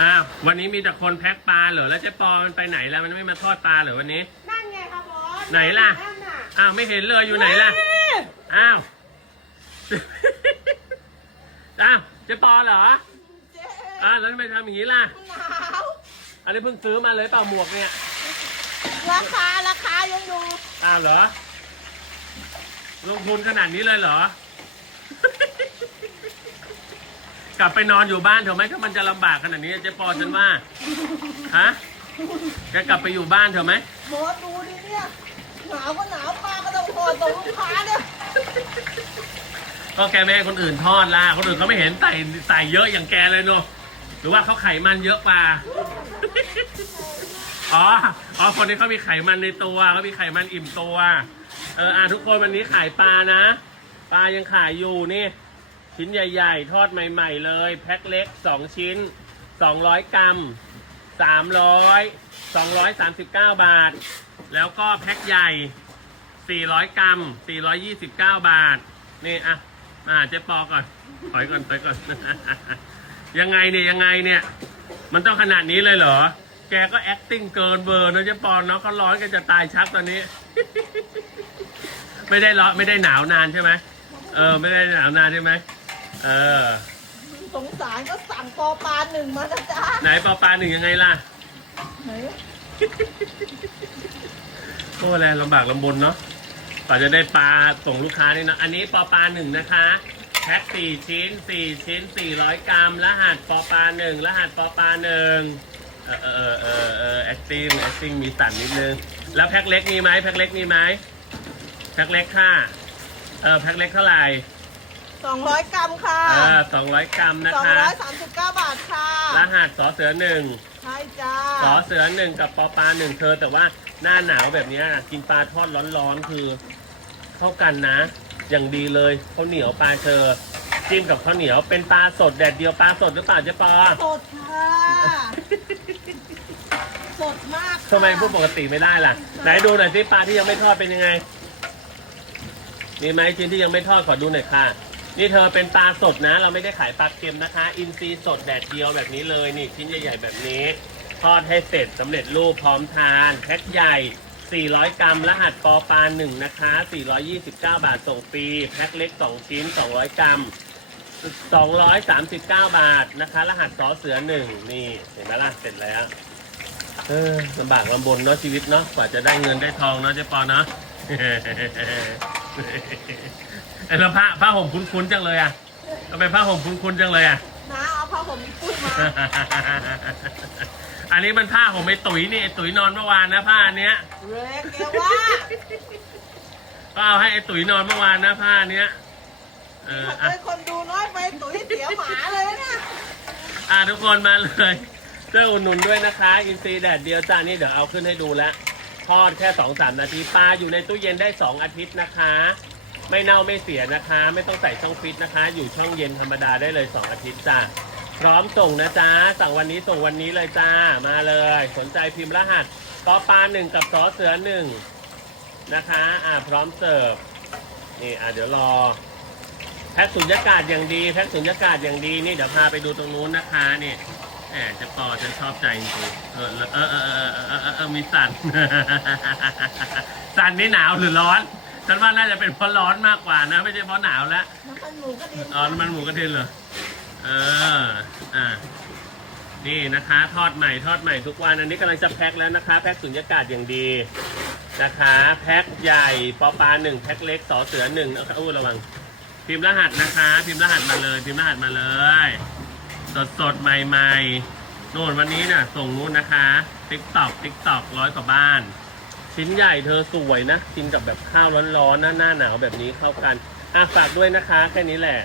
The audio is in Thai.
อ้าววันนี้มีแต่คนแพ็คปลาเหรอแล้วเจ๊ปอมันไปไหนแล้วมันไม่มาทอดปลาเหรอวันนี้ นั่นไงครับบอสไหนล่ะ นั่นน่ะอ้าวไม่เห็นเลยอยู่ไหนล่ะเฮ้ยอ้าว อ้าวเจ๊ปอเหรอเจ๊อ้าวแล้วทำไมทำอย่างนี้ล่ะ หนาวอันนี้เพิ่งซื้อมาเลยเปล่าหมวกเนี่ยราคาราคายังอยู่อ้าวเหรอลงทุนขนาดนี้เลยเหรอ กลับไปนอนอยู่บ้านเถอะไหมถ้ามันจะลำบากขนาดนี้เจ๊ปอฉันว่าฮะแกกลับไปอยู่บ้านเถอะไหมบอสดูดิเนี่ยหนาวก็หนาวปลาก็ต้องพอตรงลูกค้าเนี่ยก็แกไม่ให้คนอื่นทอดล่ะคนอื่นเขาไม่เห็นใส่ใส่เยอะอย่างแกเลยเนอะหรือว่าเขาไขมันเยอะกว่า อ๋อ อ๋อ คนนี้เขามีไขมันในตัวเขามีไขมันอิ่มตัว เอออะทุกคนวันนี้ขายปลานะ ปลายังขายอยู่นี่ ชิ้นใหญ่ ๆ ทอดใหม่ ๆ เลย แพ็คเล็ก 2 ชิ้น 200 กรัม 300 239 บาท แล้วก็แพ็คใหญ่ 400 กรัม 429 บาท นี่อะมาหาเจ๊ปอก่อน ถอยก่อนถอยก่อน ยังไงเนี่ยยังไงเนี่ย มันต้องขนาดนี้เลยเหรอ แกก็ acting เกินเบอร์นะเจ๊ปอนเนาะเขาร้อนกันจะตายชักตอนนี้ ไม่ได้ร้อนไม่ได้หนาวนานใช่ไหมเออ ไม่ได้หนาวนานใช่ไหม เออ สงสารก็สั่งปอปลาหนึ่งมานะจ๊ะไหนปอปลาหนึ่งยังไงล่ะ ไหนโอ้แรงลำบากลำบนเนาะกว่าจะได้ปลาส่งลูกค้านี่นะอันนี้ปอปลาหนึ่งนะคะแพ็คสี่ชิ้นสี่ชิ้นสี่ร้อยกรัม รหัสปอปลาหนึ่งรหัสปอปลาหนึ่งเออเออเออเออ acting acting มีสั่นนิดนึง แล้วแพ็คเล็กมีไหมแพ็คเล็กมีไหมแพ็คเล็กค่ะเออแพ็คเล็กเท่าไหร่ สองร้อยกรัมค่ะเออสองร้อยกรัมนะสองคะร้อยสามสิบเก้าบาทค่ะรหัสสอเสือหนึ่งใช่จ้าสอเสือหนึ่งกับปอปลาหนึ่งเธอ แต่ว่าหน้าหนาวแบบเนี้ยกินปลาทอดร้อนๆคือเข้ากันนะ อย่างดีเลยข้าวเหนียวปลาเธอจิ้มกับข้าวเหนียวเป็นปลาสดแดดเดียวปลาสดหรือเปล่าเจ๊ปอสดค่ะ สดมากค่ะทำไมพูดปกติไม่ได้ล่ะ ไหนดูหน่อยสิปลาที่ยังไม่ทอดเป็นยังไงมีไหมชิ้นที่ยังไม่ทอดขอดูหน่อยค่ะ นี่เธอเป็นปลาสดนะ เราไม่ได้ขายปลาเค็มนะคะ อินทรีย์สดแดดเดียวแบบนี้เลยนี่ชิ้นใหญ่ ๆ แบบนี้ ทอดให้เสร็จสำเร็จรูปพร้อมทานแพ็คใหญ่ 400 กรัม รหัสปอปลา1นะคะ 429 บาทส่งฟรีแพ็คเล็ก 2 ชิ้น 200 กรัม 239 บาทนะคะ รหัสสอเสือ1นี่เห็นไหมล่ะเสร็จแล้วเออลำบากลำบนเนาะชีวิตเนาะกว่าจะได้เงินได้ทองเนาะเจ๊ปอเนาะ ไอ้แล้วผ้าผ้าห่มคุ้นๆจังเลยอะทำไมผ้าห่มคุ้นๆจังเลยอะนะเอาผ้าห่มญี่ปุ่นมาอันนี้มันผ้าห่มไอ้ตุ๋ยนี่ไอ้ตุ๋ยนอนเมื่อวานนะผ้าอันเนี้ย เรกเกว่าก็เอาให้ไอ้ตุ๋ยนอนเมื่อวานนะผ้าเนี้ย เออถ้าอะ เป็นคนดูน้อยไปตุ๋ยเสียหมาเลยนะเนี่ยอะทุกคนมาเลยช่วยอุดหนุนด้วยนะคะ อินซีแดดเดียวจ้านี่เดี๋ยวเอาขึ้นให้ดูแล้วทอดแค่สองสามนาทีปลาอยู่ในตู้เย็นได้สองอาทิตย์นะคะ ไม่เน่าไม่เสียนะคะ ไม่ต้องใส่ช่องฟิตนะคะ อยู่ช่องเย็นธรรมดาได้เลย 2 อาทิตย์จ้ะพร้อมส่งนะจ๊ะ สั่งวันนี้ส่งวันนี้เลยจ้ามาเลย สนใจพิมพ์รหัสปอปลาหนึ่งกับซอเสือหนึ่งนะคะ อ่าพร้อมเสิร์ฟนี่อ่าเดี๋ยวรอแพ็คสุญญากาศอย่างดีแพ็คสุญญากาศอย่างดีนี่เดี๋ยวพาไปดูตรงนู้นนะคะนี่แหมจะปอจะชอบใจจริงเออเออเออเออเออมีสั่นสั่นนี่หนาวหรือร้อน ฉันว่าน่าจะเป็นเพราะร้อนมากกว่านะ ไม่ใช่เพราะหนาวแล้วน้ำมันหมูกระดิ่งอ๋อน้ำมันหมูกระเทียมเหรอเอออ่านี่นะคะ ทอดใหม่ทอดใหม่ทุกวันอันนี้กำลังจะแพ็คแล้วนะคะ แพ็คสุญญากาศอย่างดีนะคะ แพ็คใหญ่ปอปลาหนึ่งแพ็คเล็กสอเสือหนึ่งนะคะอู้ระวัง พิมพ์รหัสนะคะ พิมพ์รหัสมาเลย พิมพ์รหัสมาเลย สดสดๆใหม่ๆโน่นวันนี้น่ะ ส่งนู้นนะคะติ๊กตอกติ๊กตอกร้อยกว่าบ้าน ชิ้นใหญ่เธอสวยนะ กินกับแบบข้าวร้อนๆหน้าหน้าหนาวแบบนี้เข้ากันอะฝากด้วยนะคะ แค่นี้แหละ